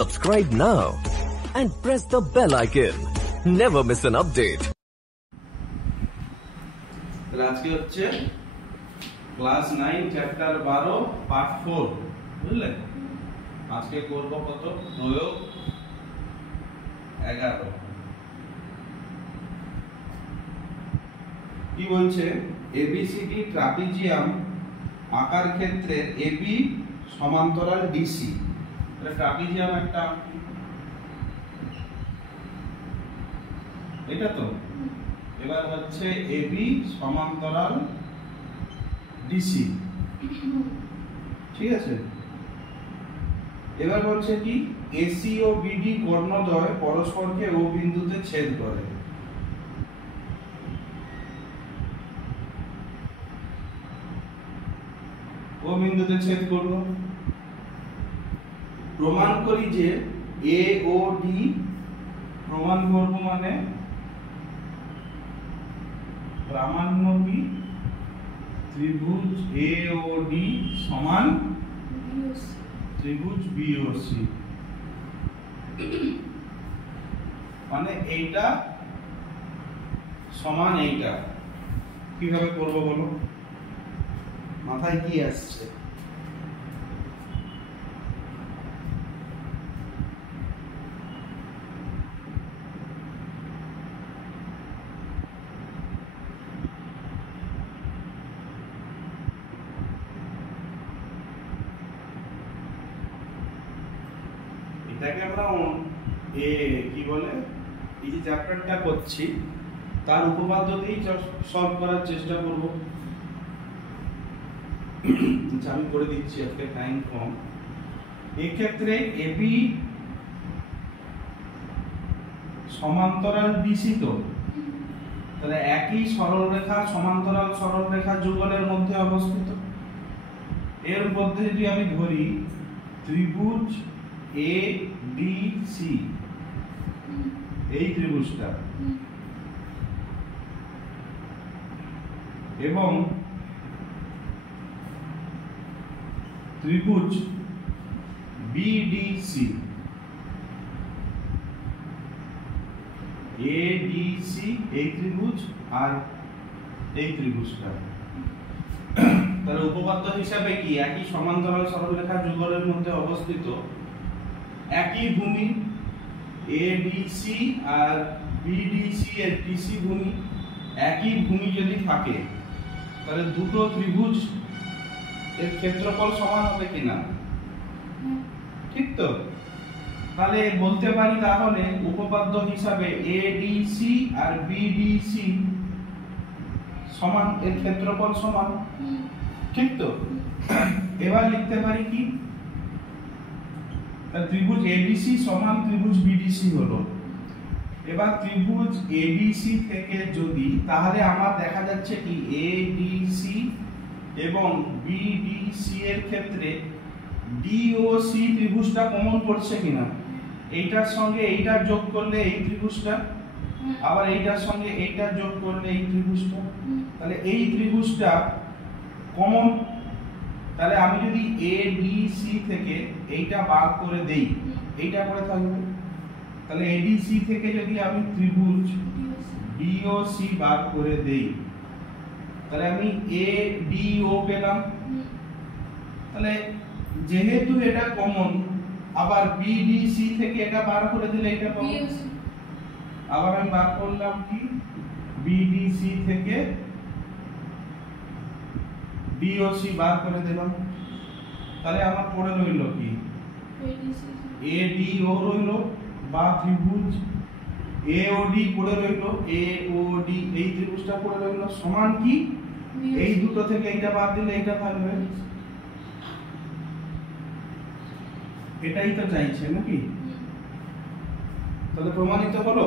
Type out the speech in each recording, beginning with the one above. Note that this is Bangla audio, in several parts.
Subscribe now and press the bell icon. Never miss an update. আজকে হচ্ছে ক্লাস 9 চ্যাপ্টার 12 পার্ট 4 বুঝলেন। আজকে করব কত প্রয়োগ 11। কি বলছে, এবিসিডি ট্রাপিজিয়াম আকার ক্ষেত্রের এবি সমান্তরাল ডিসি। তাহলে ট্রাপিজিয়াম একটা, এটা তো এবার হচ্ছে এবি সমান্তরাল ডিসি, ঠিক আছে। এবার বলছে কি, এসি ও বিডি কর্ণদ্বয় পরস্পরকে ও বিন্দুতে ছেদ করে। ও বিন্দুতে ছেদ করলো। প্রমাণ করি যে এ ও ডি, প্রমাণ করব মানে প্রামাণ্য কি, ত্রিভুজ এ ও ডি সমান ত্রিভুজ বিওসি। মানে এইটা সমান এইটা। কিভাবে করব বলো, মাথায় কি আসছে? এটাকে আমরা কি বলে, এই যে চ্যাপ্টারটা করছি তার উপপাদ্য দিয়েই সলভ করার চেষ্টা করব। আমি করে দিচ্ছি, আজকে টাইম কম। এই ক্ষেত্রে এবি সমান্তরাল ডিসি, তো তাহলে একই সরলরেখা সমান্তরাল সরলরেখা যুগলের মধ্যে অবস্থিত। এর মধ্যে যদি আমি ধরি ত্রিভুজ এ ডি সি, এই ত্রিভুজটা, এবং ত্রিভুজ বিডিসি, এডিসি এই ত্রিভুজ আর এই ত্রিভুজটা। তাহলে উপপাদ্য হিসাবে কি, একই সমান্তরাল সরলরেখা যুগলের মধ্যে অবস্থিত, একই ভূমি এডিসি আর বিডিসি এর ডিসি ভূমি, একই ভূমি যদি থাকে তাহলে দুটো ত্রিভুজ এর ক্ষেত্রফল সমান হবে কিনা, ঠিক তো? তাহলে বলতে পারি তাহলে উপপাদ্য হিসাবে এডিসি আর বিডিসি সমান, এর ক্ষেত্রফল সমান, ঠিক তো? এবার লিখতে পারি কি, ত্রিভুজ এডিসি সমান ত্রিভুজ বিডিসি হলো। এবার ত্রিভুজ এডিসি থেকে যদি, তাহলে আমার দেখা যাচ্ছে কি এডিসি এবং বিডিসি এর ক্ষেত্রে ডিওসি ত্রিভুজটা কমন পড়ছে কিনা। এইটার সঙ্গে এইটার যোগ করলে এই ত্রিভুজটা, আবার এইটার সঙ্গে এইটার যোগ করলে এই ত্রিভুজটা, তাহলে এই ত্রিভুজটা কমন। তাহলে আমি যদি এডিসি থেকে এইটা বার করে দেই, এইটা করে থাকবে। তাহলে এডিসি থেকে যদি আমি ত্রিভুজ ডিওসি বার করে দেই, তাহলে আমি এডিও পেলাম। তাহলে যেহেতু এটা কমন, আবার বিডিসি থেকে এটা বার করে দিলে এটা পাবো। আবার আমি বার করলাম কি, বিডিসি থেকে ডিওসি বার করে দিলাম। তাহলে আমার পড়ে রইল কি, এডিও রইল, বা ত্রিভুজ এওডি পড়ে রইল, এওডি এই ত্রিভুজটা পড়ে রইল, সমান কি, এই দুটো থেকে এইটা বাদ দিলে এইটা থাকবে। এটাই তো চাইছে নাকি? তাহলে প্রমাণিত হলো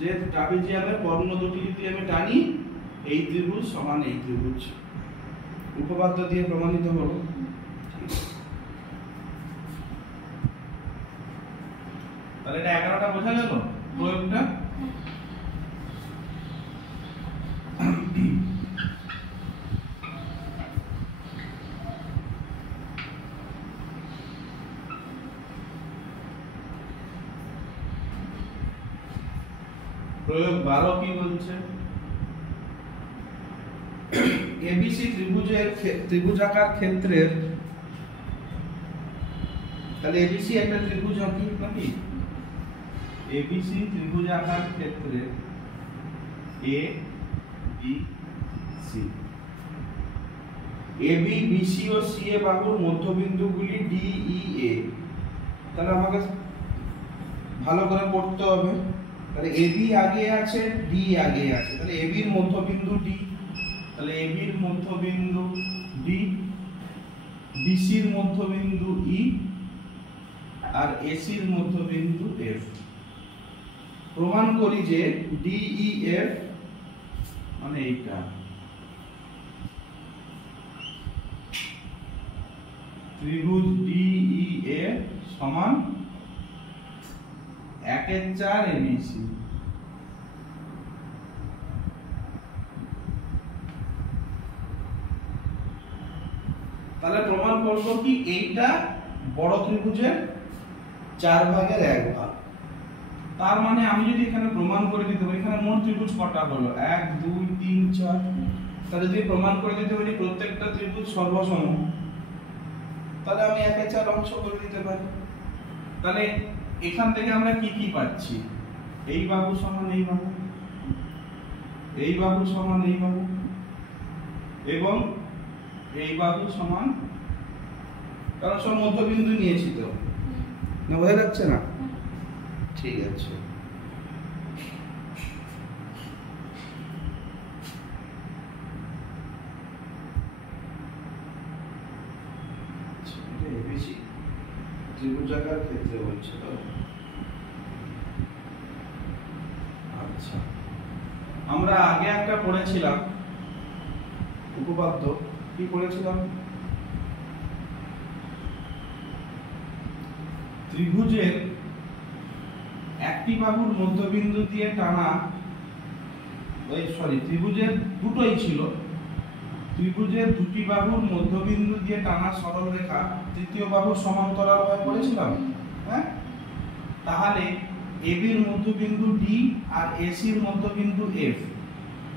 যে ট্রাপিজিয়ামের কর্ণ দুটি যদি আমি টানি, এই ত্রিভুজ সমান এই ত্রিভুজ। উপপাদ্য দিয়ে প্রমাণিত হলো। তাহলে এটা 11টা বোঝা গেল প্রয়োগটা। প্রয়োগ 12 কি বলছে? এবিসি ত্রিভুজাকার ক্ষেত্রের, তাহলে এবিসি একটা ত্রিভুজ নাকি? এবিসি ত্রিভুজাকার ক্ষেত্রে এ বি সি, এবি বিসি ও সিএ বাহুর মধ্যবিন্দুগুলি ডি ই এ। তাহলে আমাকে ভালো করে পড়তে হবে। তাহলে এবি আগে আছে, ডি আগে আছে, তাহলে এবির মধ্যবিন্দু ডি, তাহলে এবির মধ্যবিন্দু ডি, বিসির মধ্যবিন্দু ই, আর এসির মধ্যবিন্দু এফ। প্রমাণ করি যে ডিইএফ মানে এইটা, ত্রিভুজ ডিইএফ সমান 1/4 এবিসি। তাহলে প্রমাণ করব কি এইটা বড় ত্রিভুজের 4/1 ভাগ। তার মানে আমি যদি এখানে প্রমাণ করে দিতে পারি, এখানে মোট ত্রিভুজ কটা হলো? 1 2 3 4। তাহলে যদি প্রমাণ করে দিতে পারি প্রত্যেকটা ত্রিভুজ সর্বসম, তাহলে আমি 1/4 অংশ করে দিতে পারি। তাহলে এখান থেকে আমরা কি কি পাচ্ছি? এই বাহু সমান এই বাহু, এই বাহু সমান এই বাহু, এবং এই বাহু সমান, কারণ সব মধ্যবিন্দু নিয়েছি তো, না বোঝা যাচ্ছে না? ঠিক আছে। এবিসি ত্রিভুজাকার ক্ষেত্রে বলছে তো। আচ্ছা, আমরা আগে একটা পড়েছিলাম উপপাদ্য, কি পড়েছিলাম? ত্রিভুজের একটি বাহুর মধ্যবিন্দু দিয়ে টানা, ত্রিভুজের দুটোই ছিল, ত্রিভুজের দুটি বাহুর মধ্যবিন্দু দিয়ে টানা সরল রেখা তৃতীয় বাহুর সমান্তরাল হয় পড়েছিলাম। হ্যাঁ, তাহলে এবির মধ্যবিন্দু ডি আর এসির মধ্যবিন্দু এফ,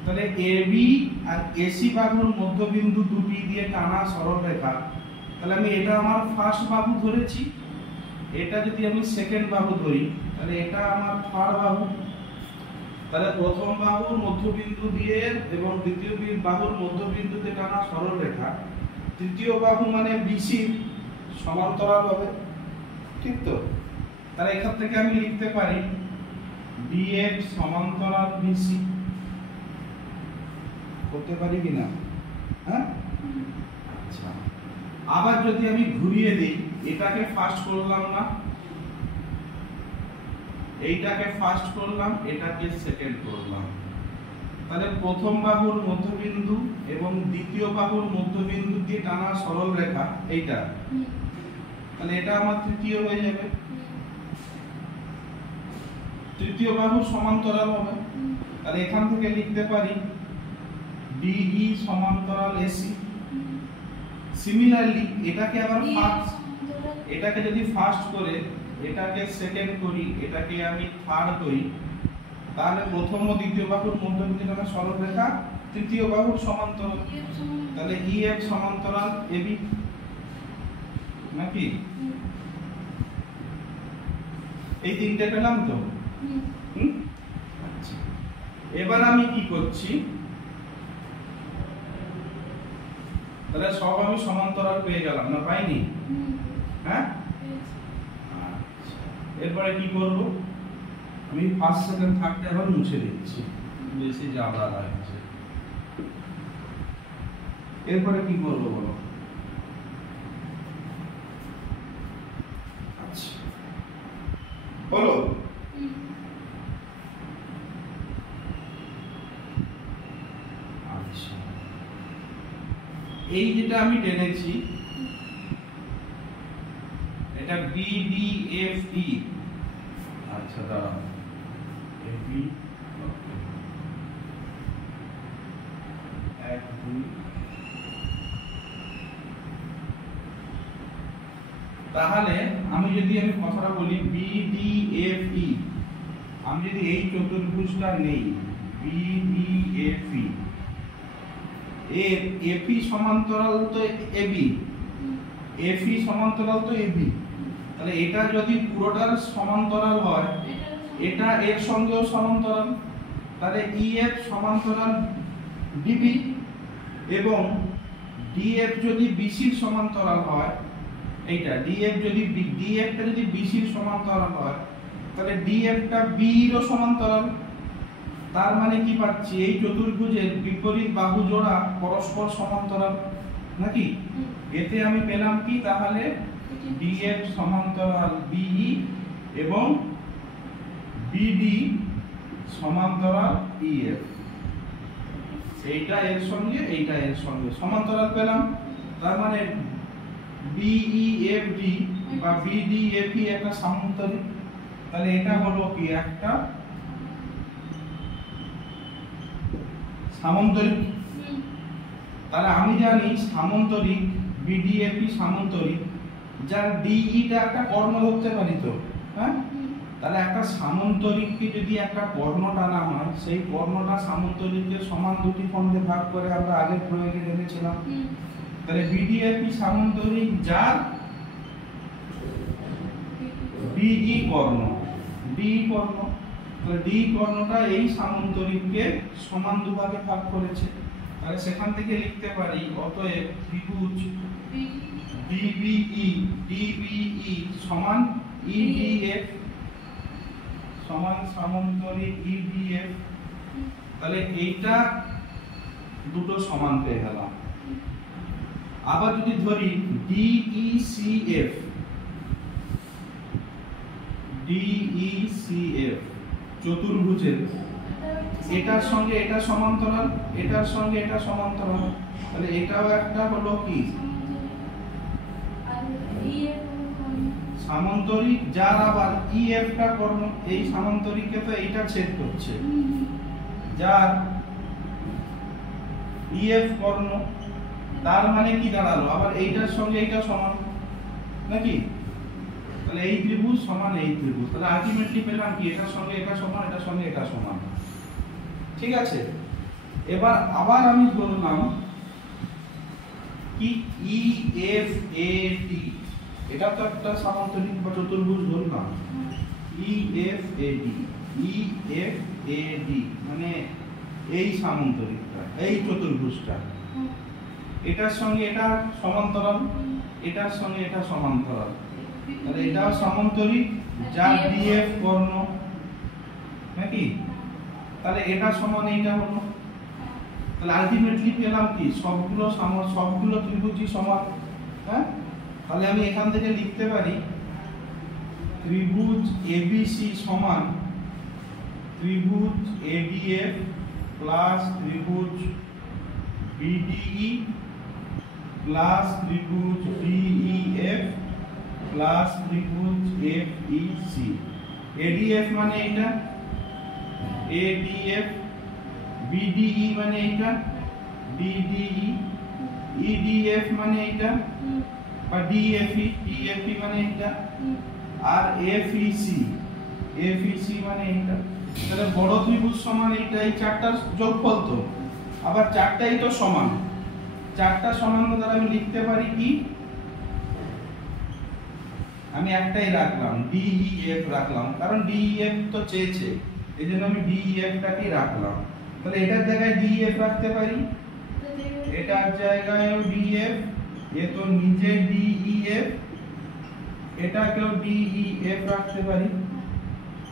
তাহলে এবি আর এসি বাহুর মধ্যবিন্দু দুটি দিয়ে টানা সরল রেখা, তাহলে আমি এটা আমার ফার্স্ট বাহু ধরেছি, এটা যদি আমি সেকেন্ড বাহু ধরি তাহলে এটা আমার থার্ড বাহু। তাহলে প্রথম বাহুর মধ্যবিন্দু দিয়ে এবং দ্বিতীয় বাহুর মধ্যবিন্দুতে টানা সরল রেখা তৃতীয় বাহু মানে বিসি সমান্তরাল হবে, ঠিক তো? তাহলে এখান থেকে আমি লিখতে পারি ডিএফ সমান্তরাল বিসি, করতে পারি কিনা? হ্যাঁ, আচ্ছা। আবার যদি আমি ঘুরিয়ে দিই, এটাকে ফার্স্ট করলাম না, এইটাকে ফার্স্ট করলাম, এটাকে সেকেন্ড করলাম, তাহলে প্রথম বাহুর মধ্যবিন্দু এবং দ্বিতীয় বাহুর মধ্যবিন্দু দিয়ে টানা সরল রেখা এইটা, তাহলে এটা আমার তৃতীয় হয়ে যাবে, তৃতীয় বাহুর সমান্তরাল হবে। তাহলে এখান থেকে লিখতে পারি ডিই সমান্তরাল এসি। সিমিলারলি এটাকে আবার ফার্স্ট, এটাকে যদি ফার্স্ট করে এটাকে সেকেন্ড করি, এটাকে আমি থার্ড করি, তাহলে প্রথম ও দ্বিতীয় বাহুর মধ্যবিন্দু টানা সরল রেখা তৃতীয় বাহুর সমান্তরাল, তাহলে ইএফ সমান্তরাল এবি নাকি? এই তিনটে পেলাম তো। আচ্ছা, এবার আমি কি করছি, তাহলে সব আমি সমান্তরাল পেয়ে গেলাম না, পাইনি? হ্যাঁ, আচ্ছা। এরপরে কি করব, আমি ফার্স্ট সেকেন্ড থার্ডটা আবার মুছে দিচ্ছি, বেশি জায়গা লাগছে। এরপরে কি করব বলো? আচ্ছা, বলো। আচ্ছা, এই যেটা আমি টেনেছি এটা BDFE। আচ্ছা, দাঁড়াও, এবি 1 2, তাহলে আমি কথাটা বলি BDFE, আমি যদি এই চতুর্ভুজটা নেই BDAFE, এর এপি সমান্তরাল তো এবি, এফি সমান্তরাল তো এবি, তাহলে এটা যদি পুরোটার সমান্তরাল হয়, এটা এর সঙ্গেও সমান্তরাল, তাহলে ইএফ সমান্তরাল ডিবি, এবং ডিএফ যদি বিসির সমান্তরাল হয়, এইটা ডিএফ যদি ডিএফটা যদি বিসির সমান্তরাল হয়, তাহলে ডিএফটা বিরও সমান্তরাল। তার মানে কি পাচ্ছি, এই চতুর্ভুজের বিপরীত বাহু জোড়া পরস্পর সমান্তরাল নাকি? এতে আমি পেলাম কি, তাহলে ডিএফ সমান্তরাল বিই এবং বিডি সমান্তরাল ইএফ। এইটা এর সঙ্গে এইটা এর সঙ্গে সমান্তরাল পেলাম। তার মানে বিইএফডি বা বিডিএফই একটা সামান্তরিক। তাহলে এটা হলো কি, একটা সামান্তরিক। তাহলে আমি জানি সামান্তরিক বিডিএফই সামান্তরিক, যার ডিইটা একটা কর্ণ ধরতে পারি তো, হ্যাঁ? তাহলে একটা সামান্তরিককে যদি একটা কর্ণ টানা হয়, সেই কর্ণটা সামান্তরিকের সমান দুটি খণ্ডে ভাগ করে আমরা আগের প্রয়োগে জেনেছিলাম। তাহলে বিডিএফই সামান্তরিক যার ডিই কর্ণ, ডিই কর্ণ, তাহলে ডি কর্ণটা এই সামান্তরিককে সমান দুভাগে ভাগ করেছে। তাহলে সেখান থেকে লিখতে পারি, অতএব ত্রিভুজ ডিবিই সমান ইডিএফ সমান সামান্তরিক ইডিএফ। তাহলে এইটা দুটো সমান পেয়ে গেলাম। আবার যদি ধরি ডিইসিএফ, ডিইসিএফ চতুর্ভুজের এটার সঙ্গে এটা সমান্তরাল, এটার সঙ্গে এটা সমান্তরাল, তাহলে এটাও একটা হলো কি সামান্তরিক, যার আবার ইএফটা কর্ণ, এই সামান্তরিককে তো এইটা ছেদ করছে, যার ইএফ কর্ণ। তার মানে কি দাঁড়ালো, আবার এইটার সঙ্গে এইটা সমান নাকি? তাহলে এই ত্রিভুজ সমান এই ত্রিভুজ। তাহলে আলটিমেটলি পেলাম কি, এটার সঙ্গে এটা সমান, এটার সঙ্গে এটা সমান। ঠিক আছে, এবার আবার আমি ধরলাম কি ইএফএডি, এটা তো একটা সামান্তরিক বা চতুর্ভুজ ধরলাম। ইএফএডি মানে এই সামান্তরিকটা, এই চতুর্ভুজটা, এটার সঙ্গে এটা সমান্তরাল, এটার সঙ্গে এটা সমান্তরাল, তাহলে এটাও সামান্তরিক যার ডিএফ কর্ণ নাকি? তাহলে এটা সমান এইটা হলো। তাহলে আলটিমেটলি পেলাম কি, সবগুলো ত্রিভুজই সমান। হ্যাঁ, তাহলে আমি এখান থেকে লিখতে পারি ত্রিভুজ এবিসি সমান ত্রিভুজ এডিএফ প্লাস ত্রিভুজ বিডিই প্লাস ত্রিভুজ বিইএফ প্লাস ত্রিভুজ এফইসি। এডিএফ মানে এটা, এডিএফ, বিডিই মানে এটা, ডিডিই, ইডিএফ মানে এটা বা ডিএফই, ডিএফই মানে এটা, আর এফইসি, এফইসি মানে এটা। তাহলে বড় ত্রিভুজ সমান এইটা, এই চারটার যোগফল তো, আবার চারটাই তো সমান, চারটা সমান দ্বারা আমি লিখতে পারি কি, আমি একটাই রাখলাম ডিইএফ রাখলাম, কারণ ডিইএফ তো চেয়েছে, এই জন্য আমি ডিইএফটাকেই রাখলাম। তাহলে এটার জায়গায় ডিইএফ রাখতে পারি, এটার জায়গায়ও ডিএফ, এ তো নিজে ডিইএফ, এটাকেও ডিইএফ রাখতে পারি।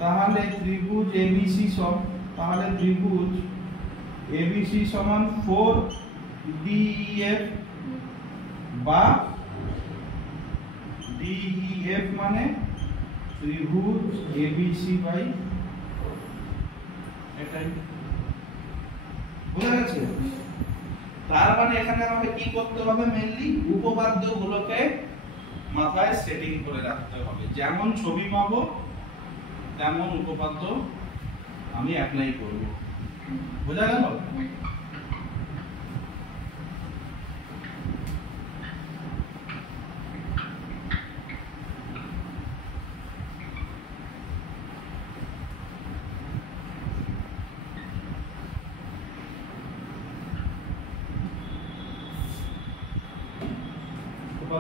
তাহলে ত্রিভুজ এবিসি তাহলে ত্রিভুজ এবিসি সমান 4 ডিইএফ বা ডিইএফ মানে ত্রিভুজ এবিসি বাই, এটাই বুঝা গেছে? তার মানে এখানে আমাকে কি করতে হবে, মেইনলি উপপাদ্য গুলোকে মাথায় সেটিং করে রাখতে হবে। যেমন ছবি পাবো তেমন উপপাদ্য আমি অ্যাপ্লাই করব। বোঝা গেল?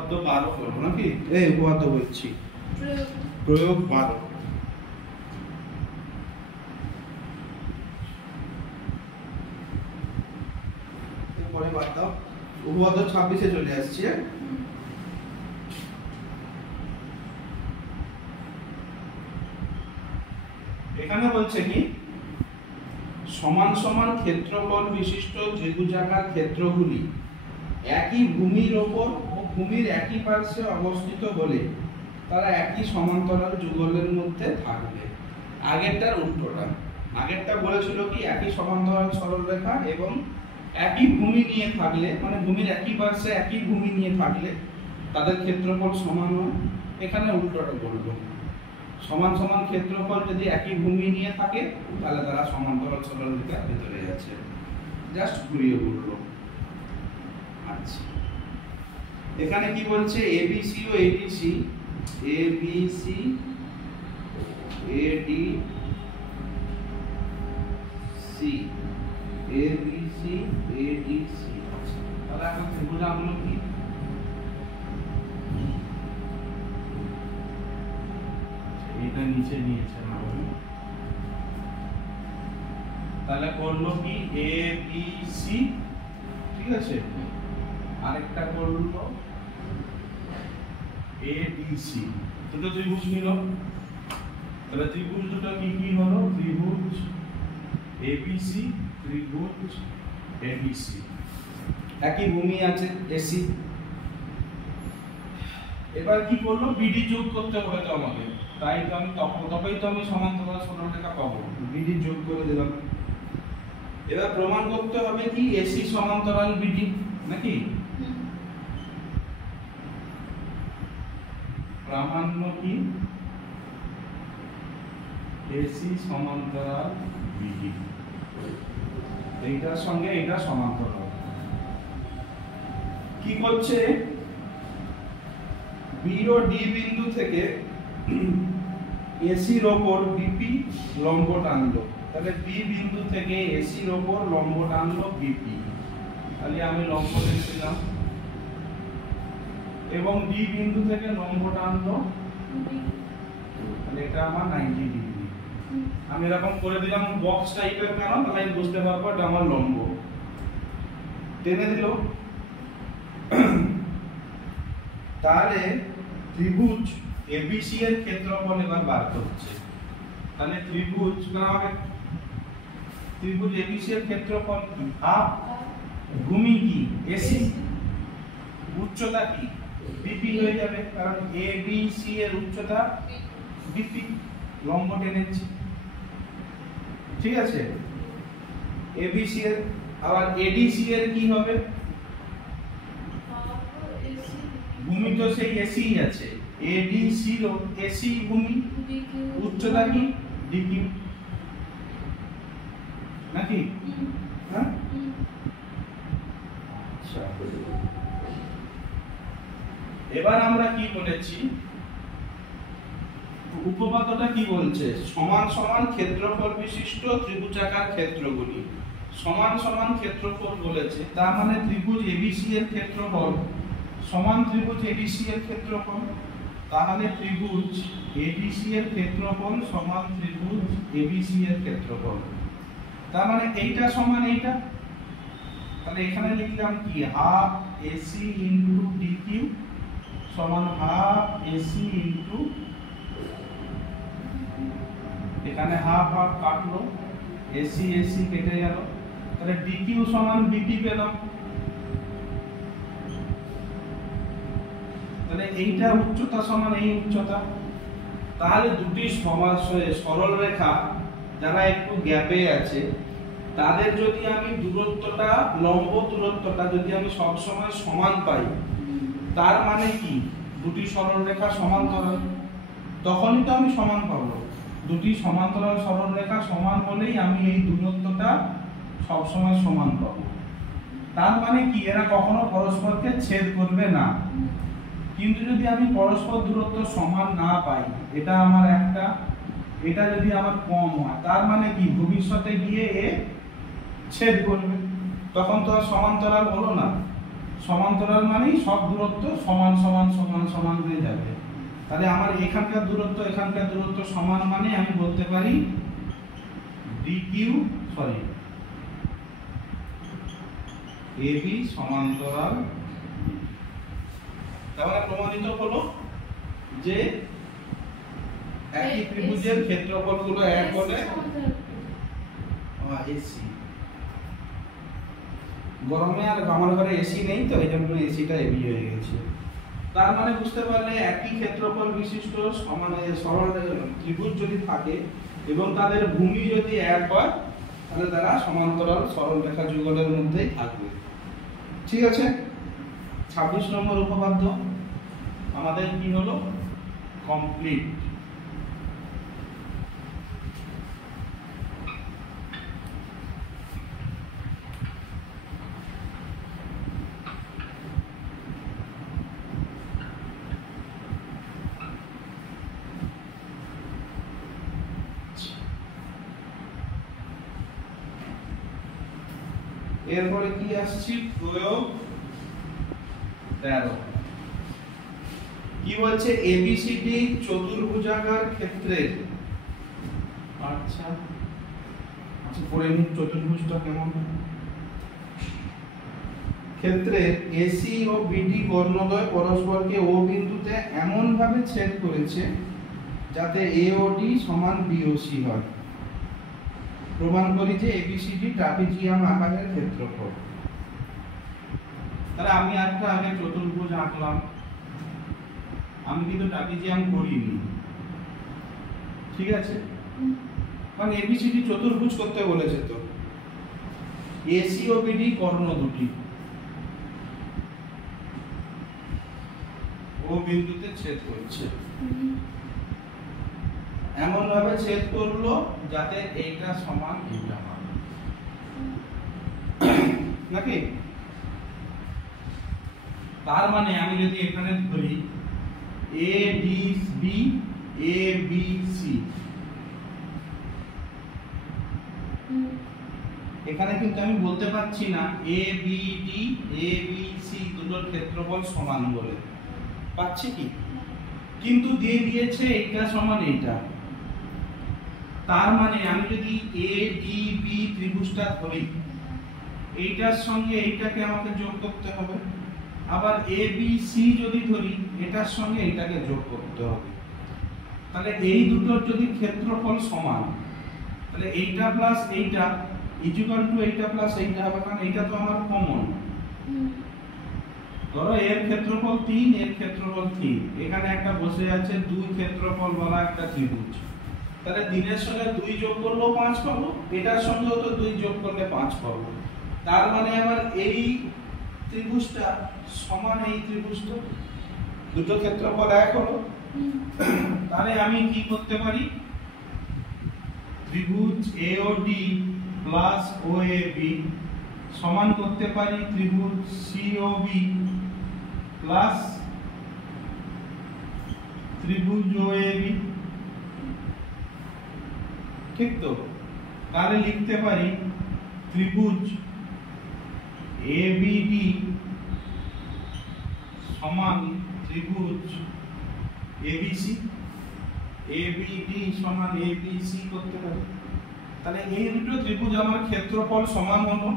উপপাদ্য 12 করব নাকি? উপপাদ্য বলছি, প্রয়োগ 12। পরে বাদ দাও, উপপাদ্য 26 চলে আসছে। এখানে বলছে কি, সমান সমান ক্ষেত্রফল বিশিষ্ট ত্রিভুজাকার ক্ষেত্রগুলি একই ভূমির ওপর ও ভূমির একই পার্শ্বে অবস্থিত হলে তারা একই সমান্তরাল যুগলের মধ্যে থাকবে। আগেরটার উল্টোটা, আগেরটা বলেছিল কি একই সমান্তরাল সরলরেখা এবং একই ভূমি নিয়ে থাকলে, মানে ভূমির একই পার্শ্বে একই ভূমি নিয়ে থাকলে তাদের ক্ষেত্রফল সমান হয়। এখানে উল্টোটা বলবো, সমান সমান ক্ষেত্রফল যদি একই ভূমি নিয়ে থাকে তাহলে তারা সমান্তরাল সরলরেখার ভিতরে আছে। জাস্ট ঘুরিয়ে বললো। আচ্ছা, এখানে কি বলছে, এবিসি ও ADC, ABC ADC, ABC ADC. তাহলে এখন ত্রিভুজ হলো কি, এটা নিচে নিয়েছে না, তাহলে করলো কি এ বি সি, ঠিক আছে, আরেকটা করলো এ ডি সি, দুটো ত্রিভুজ নিল। তাহলে ত্রিভুজ দুটো কি কি হলো, ত্রিভুজ এবিসি, ত্রিভুজ এডিসি, একই ভূমি আছে এসি। এবার কি করলো, বিডি যোগ করতে হবে তো আমাকে, তাই তো আমি তবেই তো আমি সমান্তরাল সরলরেখা পাবো, বিডি যোগ করে দিলাম। এবার প্রমাণ করতে হবে কি এসি সমান্তরাল বিডি নাকি, প্রামাণ্য কি এসি সমান্তরাল বিডি, এইটার সঙ্গে এটা সমান্তরাল। কি করছে, বি ও ডি বিন্দু থেকে এসির ওপর বিপি লম্ব টানলো। তাহলে বি বিন্দু থেকে এসির ওপর লম্ব টানলো বিপি, তাহলে আমি লম্ব দিলাম, এবং ডি বিন্দু থেকে লম্ব টানলো, তাহলে এটা আমার 90 ডিগ্রি। আমি এরকম করে দিলাম বক্স টাইপের, কেন, তাহলে আমি বুঝতে পারবো এটা আমার লম্ব। টেনে দিল। তাহলে ত্রিভুজ এবিসি এর ক্ষেত্রফল এবার বার করছে। তাহলে ত্রিভুজ এবিসি এর ক্ষেত্রফল কি, হাফ, ভূমি কি এসি, উচ্চতা কি বিপি হয়ে যাবে, কারণ এবিসি এর উচ্চতা বিপি, লম্ব টেনেছি, ঠিক আছে। এবিসি এর, আবার এডিসি এর কি হবে, ভূমি তো সেই এসি আছে, এডিসি র এসি ভূমি, উচ্চতা কি ডিকিউ নাকি, হ্যাঁ। আচ্ছা, এবার আমরা কি বলেছি, উপপাদ্যটা কি বলছে, সমান সমান ক্ষেত্রফল বিশিষ্ট ত্রিভুজাকার ক্ষেত্রগুলি, সমান সমান ক্ষেত্রফল বলেছে, তার মানে ত্রিভুজ এবিসি এর ক্ষেত্রফল সমান ত্রিভুজ এডিসি এর ক্ষেত্রফল। তাহলে ত্রিভুজ এডিসি এর ক্ষেত্রফল সমান ত্রিভুজ এবিসি এর ক্ষেত্রফল। তার মানে এইটা সমান এইটা, তাহলে এখানে লিখলাম কি হাফ এসি ইনটু ডিকিউ সমান হাফ এসি ইনটু, এখানে হাফ হাফ কাটলো, এসি এসি কেটে গেল, তাহলে ডিকিউ সমান বিটি পেলাম। তাহলে এইটা উচ্চতা সমান এই উচ্চতা। তাহলে দুটি সরল রেখা যারা একটু গ্যাপে আছে তাদের যদি আমি দূরত্বটা, লম্ব দূরত্বটা যদি আমি সব সময় সমান পাই, তার মানে কি দুটি সরল রেখা সমান্তরাল, তখনই তো আমি সমান পাবো। দুটি সমান্তরাল সরল রেখা সমান হলেই আমি এই দূরত্বটা সব সময় সমান পাবো। তার মানে কি এরা কখনো পরস্পরকে ছেদ করবে না। কিন্তু যদি আমি পরস্পর দূরত্ব সমান না পাই, এটা আমার একটা, এটা যদি আমার কম হয়, তার মানে কি ভবিষ্যতে গিয়ে এ ছেদ করবে, তখন তো আর সমান্তরাল হলো না। সমান্তরাল মানেই সব দূরত্ব সমান সমান সমান সমান হয়ে যাবে। তাহলে আমার এখানকার দূরত্ব সমান মানে আমি বলতে পারি AB সমান্তরাল। তাহলে প্রমাণিত হলো যে একই ত্রিভুজের ক্ষেত্রফলগুলো এক হলে এসি। গরমে আর আমার ঘরে এসি নেই, তো এই জন্য এসিটা এবি হয়ে গেছে। তার মানে বুঝতে পারলে একই ক্ষেত্রফল বিশিষ্ট সমান সরল ত্রিভুজ যদি থাকে এবং তাদের ভূমি যদি এক হয়, তাহলে তারা সমান্তরাল সরল রেখা যুগলের মধ্যেই থাকবে। ঠিক আছে, 26 নম্বর উপপাদ্য আমাদের কি হলো? কমপ্লিট। এরপরে কি আসছে? প্রয়োগ 13। কি বলছে? এবিসিডি চতুর্ভুজাকার ক্ষেত্রের, আচ্ছা পরে নিন চতুর্ভুজটা কেমন ক্ষেত্রে এসি ও বিডি কর্ণদ্বয় পরস্পরকে ও বিন্দুতে এমন ভাবে ছেদ করেছে যাতে এ ও ডি সমান বিওসি হয়। প্রমাণ করি যে এবিসিডি ট্রাপিজিয়াম আকারের ক্ষেত্রফল। তাহলে আমি একটা আগে চতুর্ভুজ আঁকলাম, আমি কিন্তু ট্রাপিজিয়াম করিনি, ঠিক আছে? কারণ এবিসিডি চতুর্ভুজ করতে বলেছে, তো এসি ও বিডি কর্ণ দুটি ও বিন্দুতে ছেদ করছে, এমন ভাবে ছেদ করলো যাতে এইটা সমান এইটা হয়, নাকি? তার মানে আমি যদি এখানে ধরি A D B A B C, এখানে কিন্তু আমি বলতে পারছি না A B D A B C দুটোর ক্ষেত্রফল সমান বলে, পাচ্ছি কি? কিন্তু দিয়ে দিয়েছে এইটা সমান এইটা। তার মানে আমি যদি এ ডি বি ত্রিভুজটা ধরি, এইটার সঙ্গে এইটাকে আমাকে যোগ করতে হবে, আবার এ বি সি যদি ধরি এটার সঙ্গে এইটাকে যোগ করতে হবে। তাহলে এই দুটোর যদি ক্ষেত্রফল সমান, তাহলে এইটা প্লাস এইটা ইকুয়াল টু এইটা প্লাস এইটা হবে, কারণ এইটা তো আমার কমন। ধরো এর ক্ষেত্রফল 3, এর ক্ষেত্রফল 3, এখানে একটা বসে আছে 2 ক্ষেত্রফল বলা একটা ত্রিভুজ। তাহলে 3 এর সঙ্গে 2 যোগ করলেও 5 পাবো, এটার সঙ্গেও তো 2 যোগ করলে 5 পাবো। তার মানে আমার এই ত্রিভুজটা সমান এই ত্রিভুজটা, দুটো ক্ষেত্রফল এক হলো। তাহলে আমি কি করতে পারি? ত্রিভুজ এ ও D plus O A B সমান করতে পারি ত্রিভুজ সি ও বি প্লাস ত্রিভুজ ও এ বি, ঠিক তো? তাহলে লিখতে পারি ত্রিভুজ এ বি ডি সমান ত্রিভুজ এবিসি, এ বি ডি সমান এবিসি করতে পারি। তাহলে এই দুটো ত্রিভুজ আমার ক্ষেত্রফল সমান হলো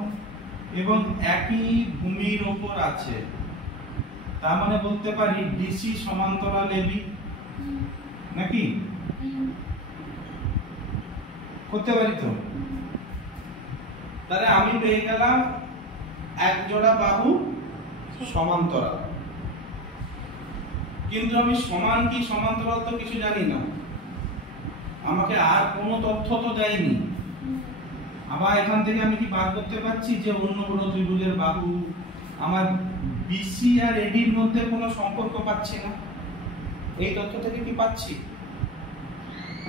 এবং একই ভূমির উপর আছে, তার মানে বলতে পারি ডিসি সমান্তরাল এবি, নাকি? করতে পারি তো? তাহলে আমি পেয়ে গেলাম এক জোড়া বাহু সমান্তরাল, কিন্তু আমি সমান কি সমান্তরাল তো কিছু জানি না, আমাকে আর কোনো তথ্য তো দেয়নি। আবার এখান থেকে আমি কি বার করতে পারছি যে অন্য কোনো ত্রিভুজের বাহু? আমার বিসি আর এডির মধ্যে কোনো সম্পর্ক পাচ্ছি না। এই তথ্য থেকে কি পাচ্ছি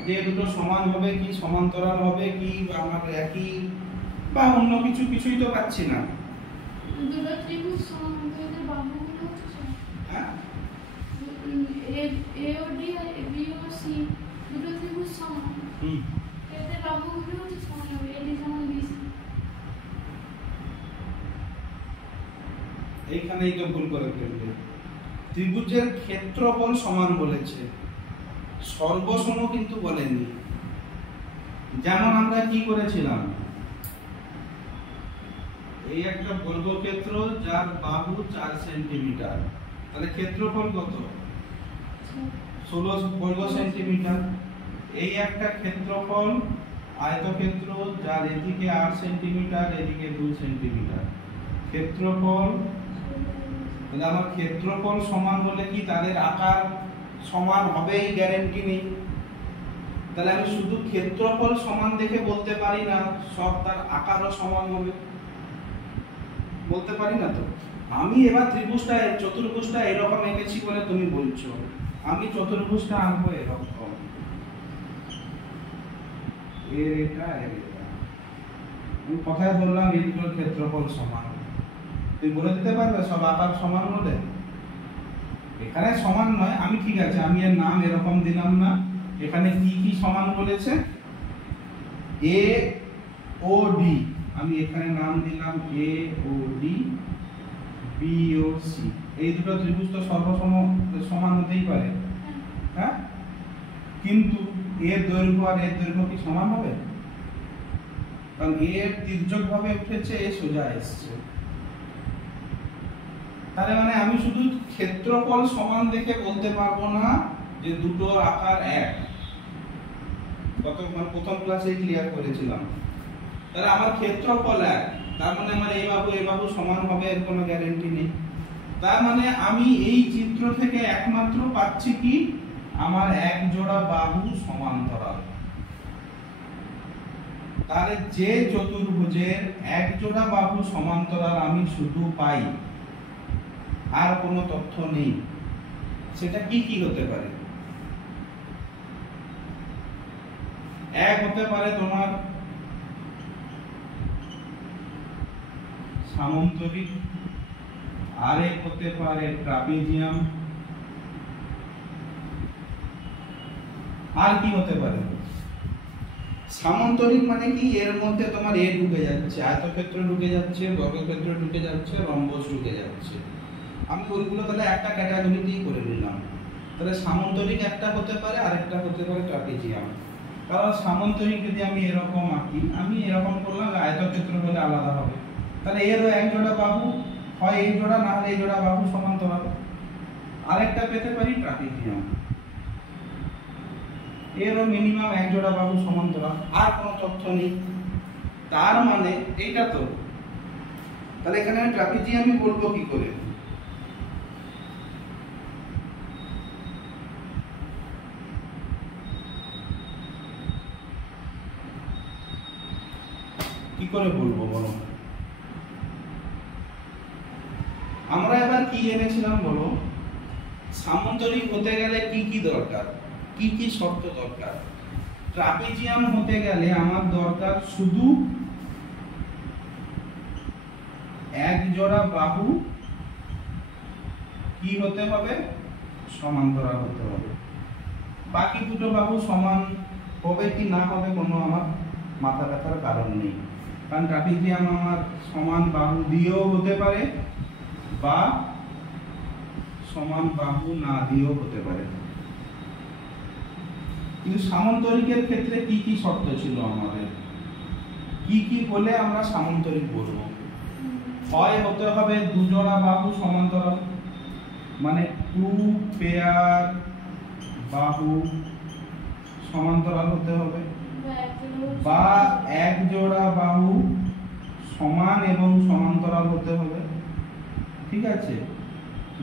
যে দুটো সমান হবে কি সমান্তরাল হবে কি বা আমার একই বা অন্য কিছু? কিছুই তো পাচ্ছি না। দুটো ত্রিভুজ সমান্তরালের বাহুগুলো হচ্ছে, হ্যাঁ, এ ও ডি আর বি ও সি দুটো ত্রিভুজ সমান, এদের বাহুগুলো হচ্ছে সমান হবে, এডি সমান বিসি। এইখানেই তো ভুল করে ফেলবে। ত্রিভুজের ক্ষেত্রফল সমান বলেছে, সর্বসম কিন্তু বলেনি। যেমন আমরা কি করেছিলাম, এই একটা বর্গক্ষেত্র যার বাহু 4 সেন্টিমিটার, তাহলে ক্ষেত্রফল কত? 16 বর্গ সেন্টিমিটার। এই একটা ক্ষেত্রফল আয়তক্ষেত্র যার এদিকে 8 সেন্টিমিটার, এদিকে 2 সেন্টিমিটার, ক্ষেত্রফল। তাহলে আমার ক্ষেত্রফল সমান হলে কি তাদের আকার সমান হবে এই গ্যারান্টি নেই। তাহলে আমি শুধু ক্ষেত্রফল সমান দেখে বলতে পারি না সব তার আকারও সমান হবে, বলতে পারি না তো। আমি এবার ত্রিভুজটা চতুর্ভুজটা এরকম এঁকেছি বলে তুমি বলছো, আমি চতুর্ভুজটা আঁকবো এরকম, এর এটা এর এটা। আমি কথায় বললাম এই দুটোর ক্ষেত্রফল সমান, তুই বলে দিতে পারবে সব আকার সমান হলে? এখানে সমান নয়, আমি ঠিক আছে আমি এর নাম এরকম দিলাম না। এখানে কি কি সমান বলেছে? এ ও ডি, আমি এখানে নাম দিলাম এ ও ডি, বি ও সি। এই দুটো ত্রিভুজ তো সর্বসম সমান হতেই পারে, হ্যাঁ? কিন্তু এর দৈর্ঘ্য আর এর দৈর্ঘ্য কি সমান হবে? কারণ এর তির্যক ভাবে উঠেছে, এ সোজা এসছে। তাহলে মানে আমি শুধু ক্ষেত্রফল সমান দেখে বলতে পারবো না যে দুটোর আকার এক। প্রথম ক্লাসে ক্লিয়ার করেছিলাম। তাহলে আমার ক্ষেত্রফল এক, তার মানে আমার এই বাহু সমান হবে এর কোনো গ্যারান্টি নেই। তার মানে আমি এই চিত্র থেকে একমাত্র পাচ্ছি কি আমার এক জোড়া বাহু সমান্তরাল। তাহলে যে চতুর্ভুজের এক জোড়া বাহু সমান্তরাল আমি শুধু পাই, আর কোনো তথ্য নেই, সেটা কি কি হতে পারে? এক হতে পারে তোমার সামন্তরিক, আরেক হতে পারে ট্রাপিজিয়াম, আর কি হতে পারে? সামন্তরিক মানে কি এর মধ্যে তোমার এ ঢুকে যাচ্ছে, আয়তক্ষেত্র ঢুকে যাচ্ছে, বর্গক্ষেত্র ঢুকে যাচ্ছে, রম্বস ঢুকে যাচ্ছে। আমি ওইগুলো তাহলে একটা ক্যাটাগরিতেই করে নিলাম। তাহলে সামন্তরিক একটা হতে পারে, আরেকটা হতে পারে ট্রাপিজিয়াম। কারণ সামন্তরিক যদি আমি এরকম আঁকি, আমি এরকম করলাম, আয়তক্ষেত্র হলে আলাদা হবে। তাহলে এরও এক জোড়া বাহু হয় এই জোড়া, না হলে এই জোড়া বাহু সমান্তরাল। আরেকটা পেতে পারি ট্রাপিজিয়াম, এরও মিনিমাম এক জোড়া বাহু সমান্তরাল, আর কোনো তথ্য নেই। তার মানে এইটা তো, তাহলে এখানে ট্রাপিজিয়ামই বলবো কি করে? কি করে বলবো বলো? আমরা এবার কি এনেছিলাম বলো? সামন্তরিক হতে গেলে কি কি দরকার, কি কি শর্ত দরকার? ট্রাপিজিয়াম হতে গেলে আমার দরকার শুধু এক জোড়া বাহু কি হতে হবে? সমান্তরাল হতে হবে। বাকি দুটো বাহু সমান হবে কি না হবে কোনো আমার মাথা ব্যথার কারণ নেই, কারণ ট্রাপিজিয়াম আমার সমান বাহু দিয়েও হতে পারে বা সমান বাহু না দিয়েও হতে পারে। কিন্তু সামন্তরিকের ক্ষেত্রে কি কি শর্ত ছিল আমাদের, কি কি বলে আমরা সামন্তরিক বলবো? হয় হতে হবে দুজোড়া বাহু সমান্তরাল, মানে টু পেয়ার বাহু সমান্তরাল হতে হবে, বা এক জোড়া বাহু সমান এবং সমান্তরাল হতে হবে, ঠিক আছে,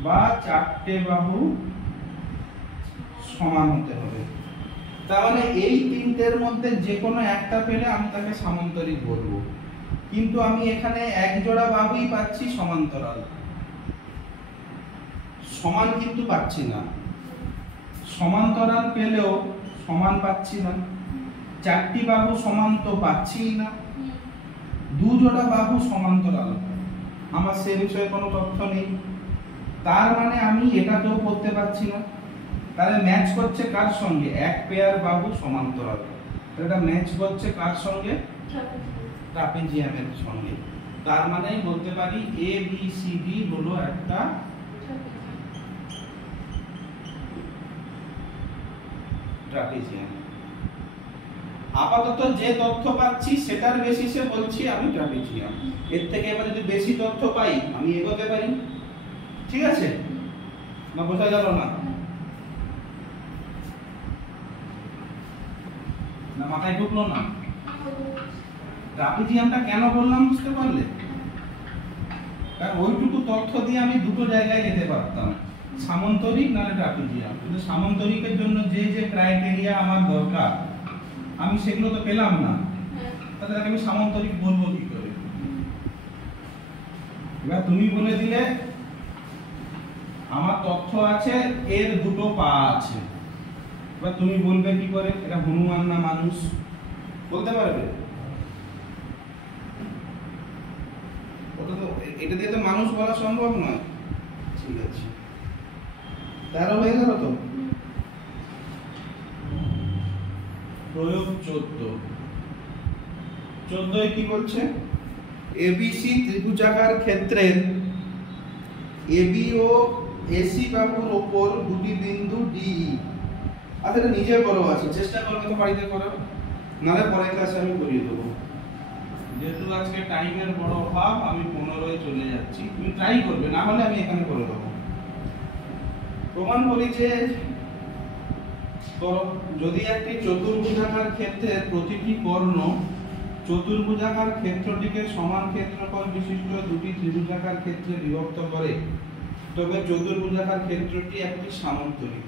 বা চারটে বাহু সমান হতে হবে। তার মানে এই তিনটের মধ্যে যে কোনো একটা পেলে আমি তাকে সামান্তরিক বলবো। কিন্তু আমি এখানে এক জোড়া বাহুই পাচ্ছি সমান্তরাল, সমান কিন্তু পাচ্ছি না। সমান্তরাল পেলেও সমান পাচ্ছি না, চারটি বাহু সমান তো পাচ্ছি না, দু জোড়া বাহু সমান্তরাল আমার সে বিষয়ে কোনো তথ্য নেই। তার মানে আমি এটাতেও করতে পারছি না। তাহলে ম্যাচ করছে কার সঙ্গে? এক পেয়ার বাহু সমান্তরাল। এটা ম্যাচ করছে কার সঙ্গে? ট্রাপিজিয়ামের সঙ্গে। তার মানে বলতে পারি এ বি সি ডি হলো একটা ট্রাপিজিয়াম। আপাতত যে তথ্য পাচ্ছি সেটার বেসিসে বলছি আমি ট্রাপিজিয়াম। এর থেকে এবার যদি বেশি তথ্য পাই আমি এগোতে পারি। ঠিক আছে না? বোঝা গেল না? না মাথায় ঢুকলো না? ট্রাপিজিয়ামটা কেন বললাম বুঝতে পারলে? কারণ ওইটুকু তথ্য দিয়ে আমি দুটো জায়গায় যেতে পারতাম, সামন্তরিক নাহলে ট্রাপিজিয়াম। কিন্তু সামন্তরিকের জন্য যে যে ক্রাইটেরিয়া আমার দরকার আমি সেগুলো তো পেলাম না, তাহলে আমি সামন্তরিক বলবো কি করে? এবার তুমি বলে দিলে আমার তথ্য আছে এর দুটো পা আছে, এবার তুমি বলবে কি করে এটা হনুমান না মানুষ? বলতে পারবে? ওটা তো এটা দিয়ে তো মানুষ বলা সম্ভব নয়। ঠিক আছে, 13 হয়ে গেল তো। প্রয়োগ 14 কি বলছে? এবিসি ত্রিভুজাকার ক্ষেত্রের এবি ও এসি বাহুর উপর দুটি বিন্দু ডিই। আচ্ছা এটা নিজে বড় আছে, চেষ্টা করবে তো বাড়িতে করো, নালে পরের ক্লাসে আমি করিয়ে দেবো। যেহেতু আজকে টাইমের বড় অভাব আমি 15 চলে যাচ্ছি, তুমি ট্রাই করবে, না হলে আমি এখানে করে দেবো। প্রমাণ বলি যে যদি একটি চতুর্ভুজাকার ক্ষেত্রের প্রতিটি কর্ণ চতুর্ভুজাকার ক্ষেত্রটিকে সমান ক্ষেত্রফল বিশিষ্ট দুটি ত্রিভুজাকার ক্ষেত্রে বিভক্ত করে, তবে চতুর্ভুজাকার ক্ষেত্রটি একটি সামন্তরিক।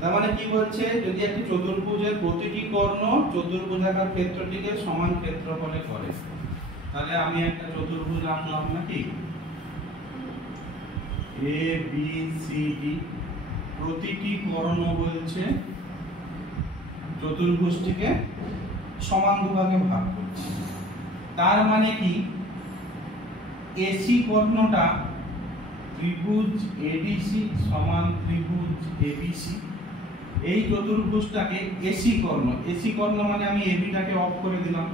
তার মানে কি বলছে? যদি একটি চতুর্ভুজের প্রতিটি কর্ণ চতুর্ভুজাকার ক্ষেত্রটিকে সমান ক্ষেত্রফলে করে, তাহলে আমি একটা চতুর্ভুজ আঁকলাম নাকি? এ বি সি ডি, প্রতিটি কর্ণ বলছে চতুর্ভুজটিকে সমান দুভাগে ভাগ করছে। তার মানে কি এসি কর্ণটা ত্রিভুজ এডিসি সমান ত্রিভুজ এবিসি, এই চতুর্ভুজটাকে এসি কর্ণ, এসি কর্ণ মানে আমি এবিটাকে অফ করে দিলাম,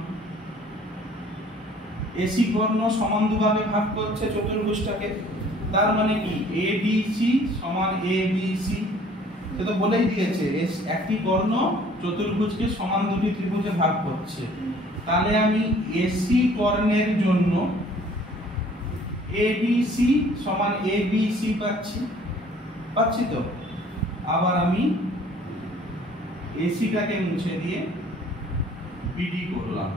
এসি কর্ণ সমান দুভাগে ভাগ করছে চতুর্ভুজটাকে। তার মানে কি এডিসি সমান এবিসি, সে তো বলেই দিয়েছে একটি কর্ণ চতুর্ভুজকে সমান দুটি ত্রিভুজে ভাগ করছে। তাহলে আমি এসি কর্ণের জন্য এবিসি সমান এবিসি পাচ্ছি তো। আবার আমি এসিটাকে মুছে দিয়ে বিডি করলাম,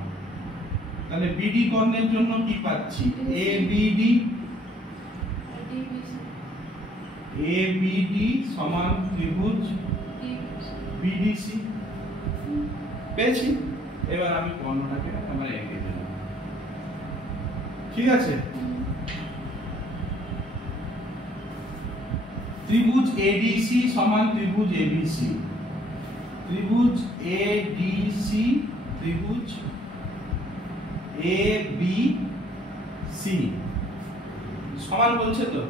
তাহলে বিডি কর্ণের জন্য কি পাচ্ছি? এবিডি, এবিডি সমান ত্রিভুজ বিডিসি পেয়েছি। এবার আমি কর্ণটাকে আমার এঁকে দিলাম। ঠিক আছে, ত্রিভুজ এডিসি সমান ত্রিভুজ এবিসি, ত্রিভুজ এডিসি ত্রিভুজ এবিসি সমান বলছে তো